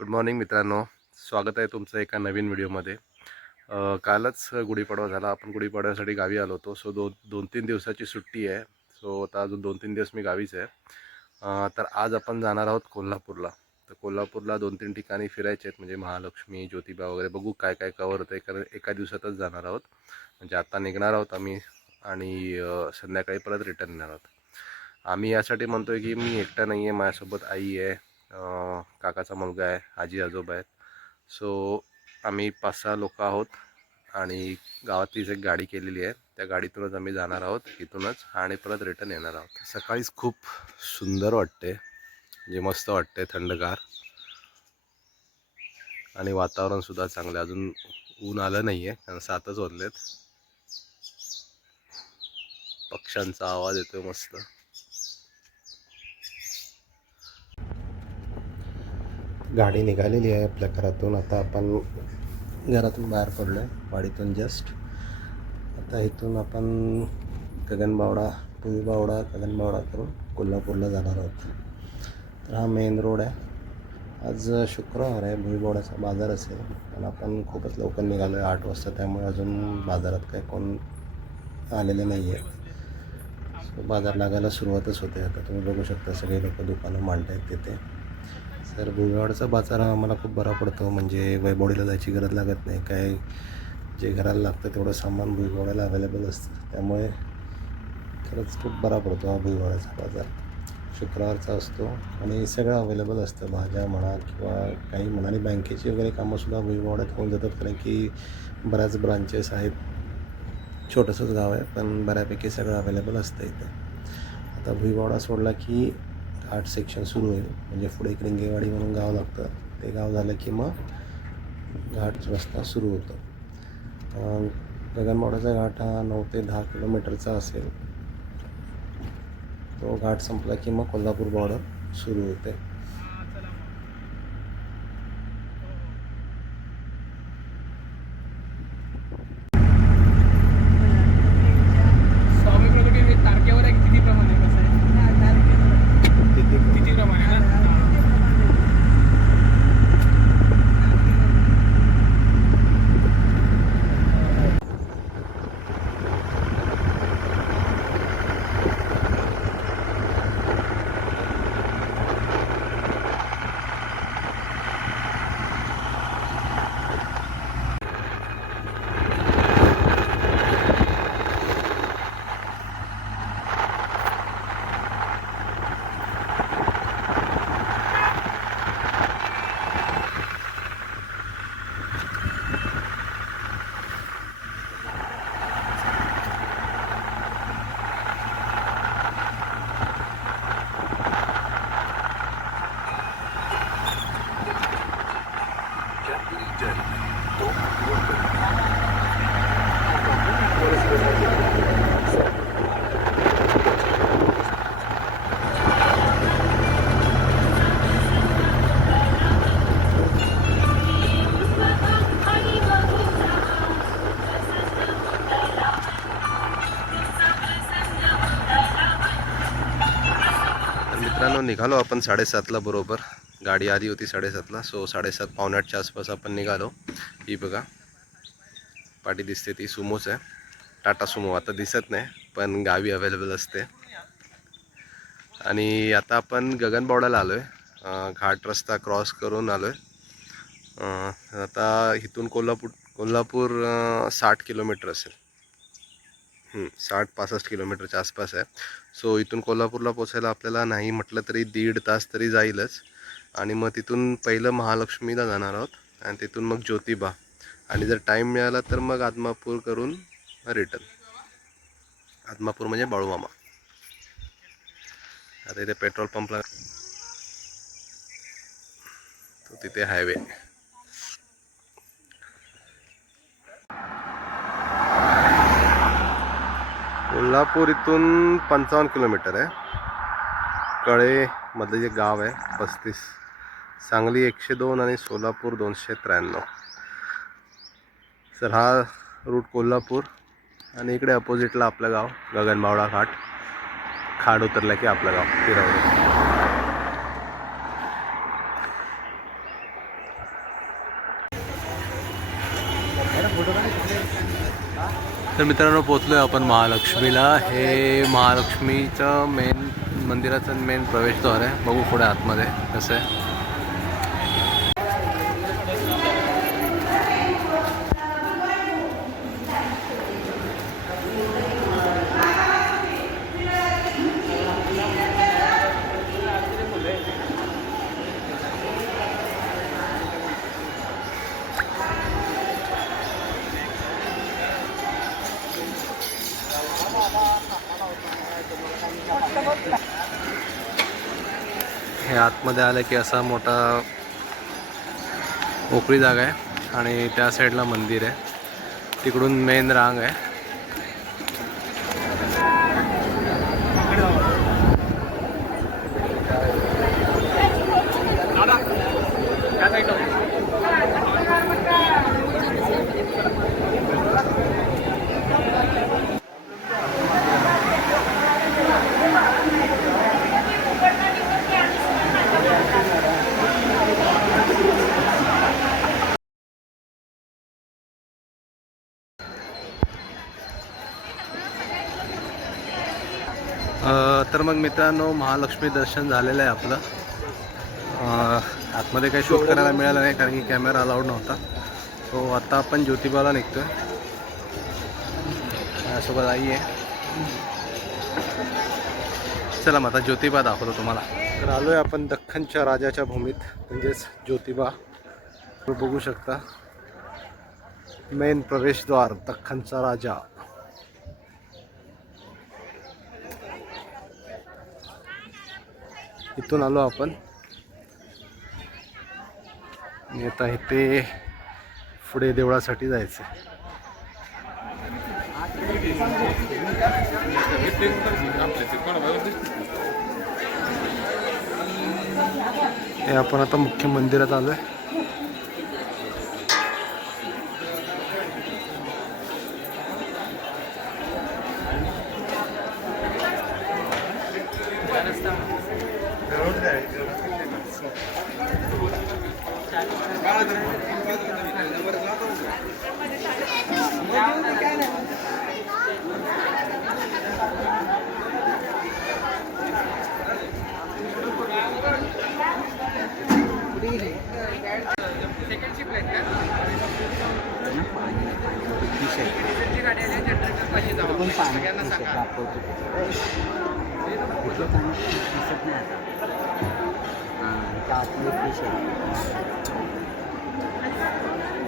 Good morning मित्रांनो, स्वागत आहे तुमचं एका नवीन व्हिडिओमध्ये. कालच गुढीपाडवा झाला. आपण गुढीपाडव्यासाठी गावी आलो होतो. सो 2-3 दिवसाची सुट्टी आहे. सो आता अजून 2-3 दिवस मी गावीच आहे. तर आज आपण जाणार आहोत कोल्हापूरला. तर कोल्हापूरला 2-3 ठिकाणी फिरायचे आहेत, म्हणजे महालक्ष्मी, ज्योतिबा वगैरे. बघू काय काय कवर होतं आहे, कारण एका दिवसातच जाणार आहोत. म्हणजे आता निघणार आहोत आम्ही आणि संध्याकाळी परत रिटर्न येणार आहोत. आम्ही यासाठी म्हणतो आहे की मी एकटा नाही आहे, माझ्यासोबत आई आहे, काकाचा मुलगा आहे, आजी आजोबा आहेत. सो आम्ही 5-6 लोक आहोत आणि गावातलीच एक गाडी केलेली आहे. त्या गाडीतूनच आम्ही जाणार आहोत इथूनच आणि परत रिटर्न येणार आहोत. सकाळीच खूप सुंदर वाटते, म्हणजे मस्त वाटते, थंडगार आणि वातावरणसुद्धा चांगलं. अजून ऊन आलं नाही आहे, कारण 7च वाजलेत. पक्ष्यांचा आवाज येतो मस्त. गाडी निघालेली आहे आपल्या घरातून. आता आपण घरातून बाहेर पडलो आहे, वाडीतून जस्ट. आता इथून आपण गगनबावडा, भुईबावडा, गगनबावडा करून कोल्हापूरला जाणार आहोत. तर हा मेन रोड आहे. आज शुक्रवार आहे, भुईबावड्याचा बाजार असेल, पण आपण खूपच लवकर निघालो आहे 8 वाजता, त्यामुळे अजून बाजारात काही कोण आलेले नाही आहे. बाजार लागायला सुरुवातच होते. आता तुम्ही बघू शकता सगळे लोक दुकानं मांडत आहेत तिथे. तर भुईवाडाचा बाजार हा आम्हाला खूप बरा पडतो, म्हणजे वैभवडीला जायची गरज लागत नाही. काय जे घराला लागतं तेवढं सामान भुईवाड्याला अवेलेबल असतं, त्यामुळे खरंच खूप बरा पडतो हा भुईवाड्याचा बाजार. शुक्रवारचा असतो आणि सगळं अवेलेबल असतं, भाज्या म्हणा किंवा काही म्हणा. आणि बँकेची वगैरे कामंसुद्धा भुईवाड्यात होऊन जातात, कारण की बऱ्याच ब्रांचेस आहेत. छोटंसंच गाव आहे, पण बऱ्यापैकी सगळं अवेलेबल असतं इथं. आता भुईबावडा सोडला की घाट सेक्शन सुरू होईल, म्हणजे पुढे एक रिंगेवाडी म्हणून गाव लागतं. ते गाव झालं की मग घाट रस्ता सुरू होतो. गगनबावड्याचा घाट हा 9 ते 10 किलोमीटरचा असेल. तो घाट संपला की मग कोल्हापूर बॉर्डर सुरू होते. तारखेवर आहे की किती प्रमाणे कसं आहे? किती प्रमाणे ना? मित्रांनो, निघालो आपण 7:30ला बरोबर. गाडी आली होती 7:30ला. सो 7:30 पावणे 8च्या आसपास आपण निघालो. ही बघा पाठी दिसते ती सुमोच आहे, टाटा सुमो. आता दिसत नाही, पण गावी अवेलेबल असते. आणि आता आपण गगनबावड्याला आलो आहे. घाट रस्ता क्रॉस करून आलो आहे. आता इथून कोल्हापूर 60 किलोमीटर असेल. 60-65 किलोमीटरच्या आसपास आहे. सो इथून कोल्हापूरला पोचायला आपल्याला नाही म्हटलं तरी 1.5 तास तरी जाईलच. आणि मग तिथून पहिलं महालक्ष्मीला जाणार आहोत आणि तिथून मग ज्योतिबा, आणि जर टाईम मिळाला तर मग आदमापूर करून रिटर्न. आदमापूर म्हणजे बाळूमामा. आता इथे पेट्रोल पंपला तो तिथे हायवे. कोल्हापूर इथून 55 किलोमीटर आहे. कळे मधलं जे गाव आहे 35, सांगली 102 आणि सोलापूर 293. सर हा रूट कोल्हापूर, आणि इकडे अपोजिटला आपलं गाव गगनबावडा घाट. खाड उतरला की आपलं गाव तिरवडे. तर मित्रांनो पोचलोय आपण महालक्ष्मीला. हे महालक्ष्मीचं मेन मंदिराचं मेन प्रवेशद्वार आहे. बघू पुढे आतमध्ये कसं आहे. हे आतमध्ये आलं की असा मोठा मोकळी जागा आहे आणि त्या साईडला मंदिर आहे. तिकडून मेन रांग आहे. तर मग मित्रांनो महालक्ष्मी दर्शन झालेलं आहे आपलं. आतमध्ये काही शूट करायला मिळालं नाही कारण की कॅमेरा अलाउड नव्हता. सो आता आपण ज्योतिबाला निघतोय. माझ्यासोबत आई आहे. चला मग आता ज्योतिबा दाखवतो तुम्हाला. तर आलो आहे आपण दख्खनच्या राजाच्या भूमीत म्हणजेच ज्योतिबा. बघू शकता मेन प्रवेशद्वार दख्खनचा राजा. इथून आलो आपण. आणि आता इथे पुढे देवळासाठी जायचं. हे आपण आता मुख्य मंदिरात आलोय.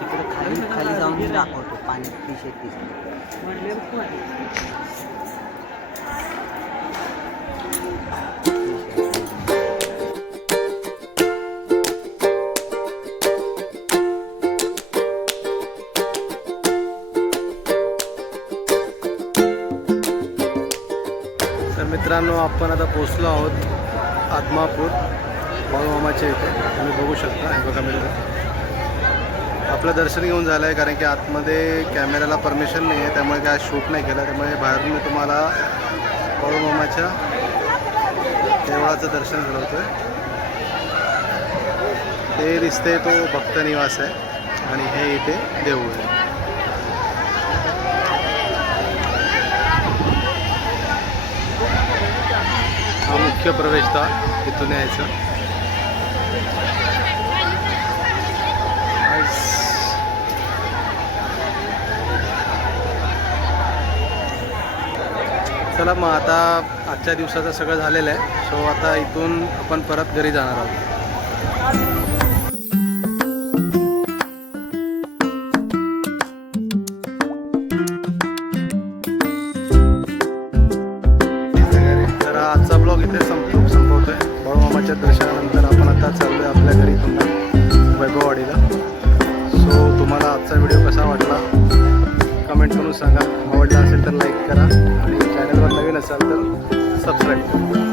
तिकडे खाली जाऊन दाखवतो पाणी पिशे. तर मित्रांनो आपण आता पोचलो आहोत आदमापूर बाळूमामाच्या इथे. तुम्ही बघू शकता. हे बघा मित्रांनो आपलं दर्शन घेऊन झालं आहे कारण की आतमध्ये कॅमेऱ्याला परमिशन नाही आहे त्यामुळे काय शूट नाही केलं. त्यामुळे बाहेरून मी तुम्हाला बाळूमामाच्या देवळाचं दर्शन घडवतो आहे. ते दिसते तो भक्त निवास आहे आणि हे इथे देऊळ आहे. हा मुख्य प्रवेशद्वार. इथून यायचं. चला मग आता आजच्या दिवसाचं सगळं झालेलं आहे. सो आता इथून आपण परत घरी जाणार आहोत. तर आजचा ब्लॉग इथे संपवतोय. बाळूमामाच्या दर्शनानंतर आपण आता चाललोय आपल्या घरी पुन्हा वैभववाडीला. सो तुम्हाला आजचा व्हिडिओ कसा वाटला कमेंट करून सांगा. आवडला असेल तर लाईक करा आणि चॅनलवर नवीन असाल तर सबस्क्राईब करा.